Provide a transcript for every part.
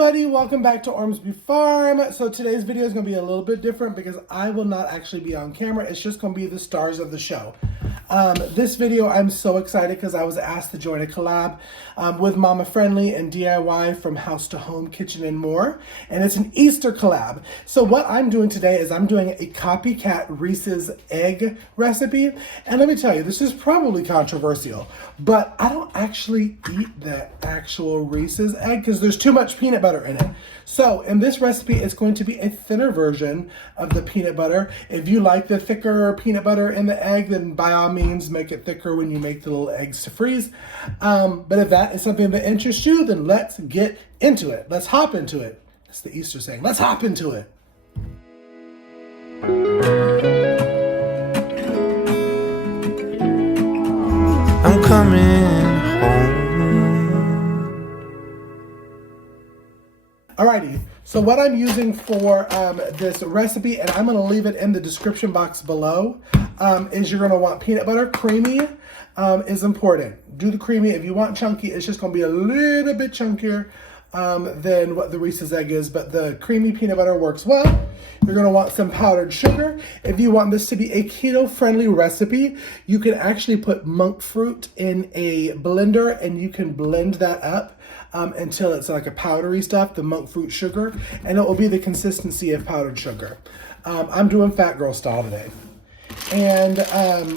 everybody, welcome back to Ormsby Farm. So today's video is going to be a little bit different because I will not actually be on camera. It's just going to be the stars of the show. This video, I'm so excited because I was asked to join a collab with Mama Friendly and DIY from House to Home, Kitchen and More. And it's an Easter collab. So what I'm doing today is I'm doing a Copycat Reese's egg recipe. And let me tell you, this is probably controversial, but I don't actually eat the actual Reese's egg because there's too much peanut butter in it. So in this recipe, it's going to be a thinner version of the peanut butter. If you like the thicker peanut butter in the egg, then by all means make it thicker when you make the little eggs to freeze. But if that is something that interests you, then let's get into it. Let's hop into it. That's the Easter saying. Let's hop into it. I'm coming home. Alrighty, so what I'm using for this recipe, and I'm going to leave it in the description box below, is you're going to want peanut butter. Creamy is important. Do the creamy. If you want chunky, it's just going to be a little bit chunkier than what the Reese's egg is, but the creamy peanut butter works well. You're going to want some powdered sugar. If you want this to be a keto-friendly recipe, you can actually put monk fruit in a blender and you can blend that up until it's like a powdery stuff, the monk fruit sugar, and it will be the consistency of powdered sugar. I'm doing fat girl style today. And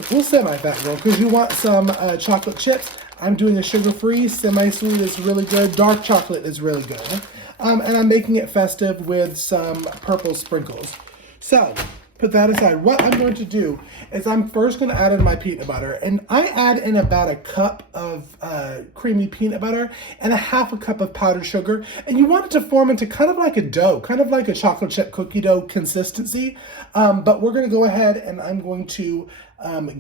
we'll semi-fat girl because you want some chocolate chips. I'm doing a sugar-free, semi-sweet is really good. Dark chocolate is really good. And I'm making it festive with some purple sprinkles. So, put that aside. What I'm going to do is I'm first going to add in my peanut butter. And I add in about a cup of creamy peanut butter and a half a cup of powdered sugar. And you want it to form into kind of like a dough, kind of like a chocolate chip cookie dough consistency. But we're going to go ahead and I'm going to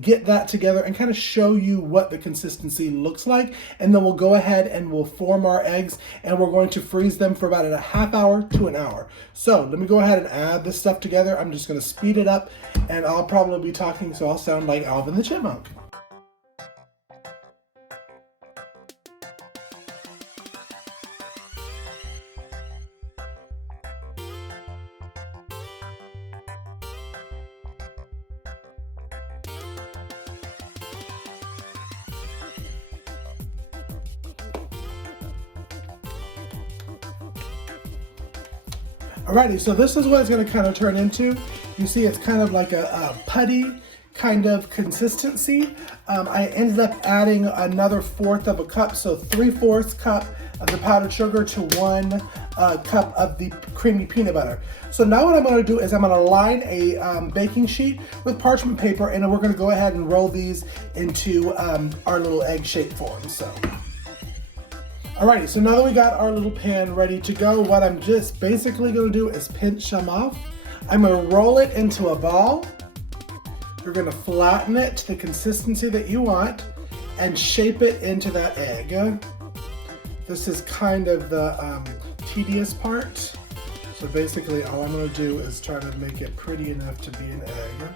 get that together and kind of show you what the consistency looks like. And then we'll go ahead and we'll form our eggs and we're going to freeze them for about a half hour to an hour. So let me go ahead and add this stuff together. I'm just going to speed it up and I'll probably be talking so I'll sound like Alvin the Chipmunk. Alrighty, so this is what it's going to kind of turn into. You see it's kind of like a putty kind of consistency. I ended up adding another fourth of a cup, so 3/4 cup of the powdered sugar to 1 cup of the creamy peanut butter. So now what I'm going to do is I'm going to line a baking sheet with parchment paper and then we're going to go ahead and roll these into our little egg shape form. Alrighty, so now that we got our little pan ready to go, what I'm just basically going to do is pinch some off. I'm going to roll it into a ball. You're going to flatten it to the consistency that you want and shape it into that egg. This is kind of the tedious part. So basically all I'm going to do is try to make it pretty enough to be an egg.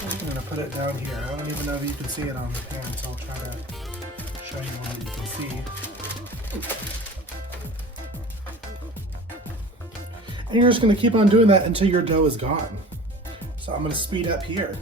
I'm going to put it down here. I don't even know if you can see it on the pan, so I'll try to show you what you can see. And you're just going to keep on doing that until your dough is gone. So I'm going to speed up here.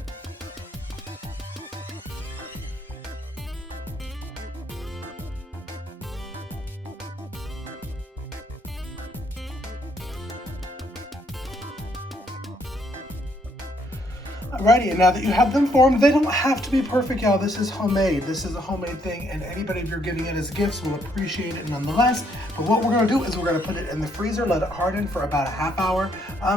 Alrighty, and now that you have them formed, they don't have to be perfect, y'all. This is homemade. This is a homemade thing, and anybody, if you're giving it as gifts, will appreciate it nonetheless. But what we're going to do is we're going to put it in the freezer, let it harden for about a half hour.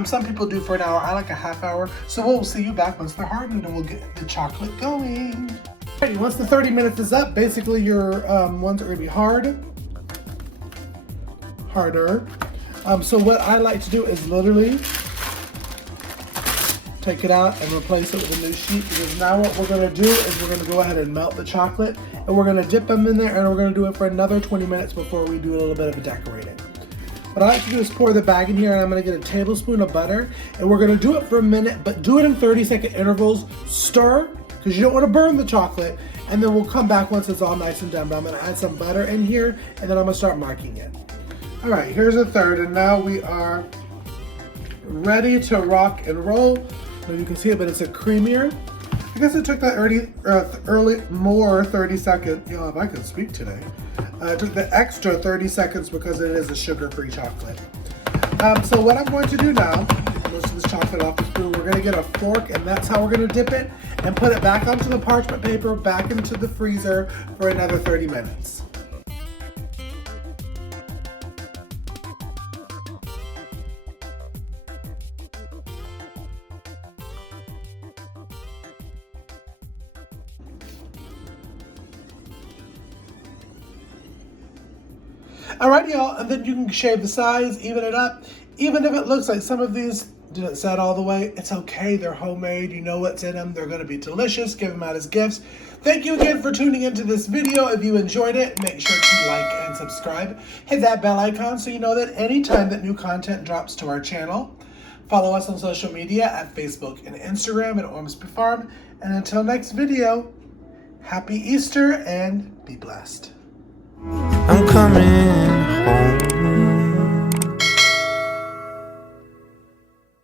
Some people do for an hour. I like a half hour. So we'll see you back once they're hardened, and we'll get the chocolate going. Alrighty, once the 30 minutes is up, basically your ones are going to be harder. So what I like to do is literally take it out and replace it with a new sheet, because now what we're going to do is we're going to go ahead and melt the chocolate and we're going to dip them in there and we're going to do it for another 20 minutes before we do a little bit of a decorating. What I like to do is pour the bag in here and I'm going to get a tablespoon of butter and we're going to do it for a minute, but do it in 30-second intervals. Stir, because you don't want to burn the chocolate, and then we'll come back once it's all nice and done. But I'm going to add some butter in here and then I'm going to start marking it. All right, here's a third, and now we are ready to rock and roll. So you can see it, but it's a creamier. I guess it took that more 30 seconds. You know, if I could speak today. It took the extra 30 seconds because it is a sugar-free chocolate. So what I'm going to do now, get most of this chocolate off the spoon, we're gonna get a fork, and that's how we're gonna dip it and put it back onto the parchment paper, back into the freezer for another 30 minutes. Alright, y'all, and then you can shave the sides, even it up. Even if it looks like some of these didn't set all the way, it's okay. They're homemade. You know what's in them. They're going to be delicious. Give them out as gifts. Thank you again for tuning into this video. If you enjoyed it, make sure to like and subscribe. Hit that bell icon so you know that anytime that new content drops to our channel. Follow us on social media at Facebook and Instagram at Ormsby Farm. And until next video, happy Easter and be blessed. I'm coming home.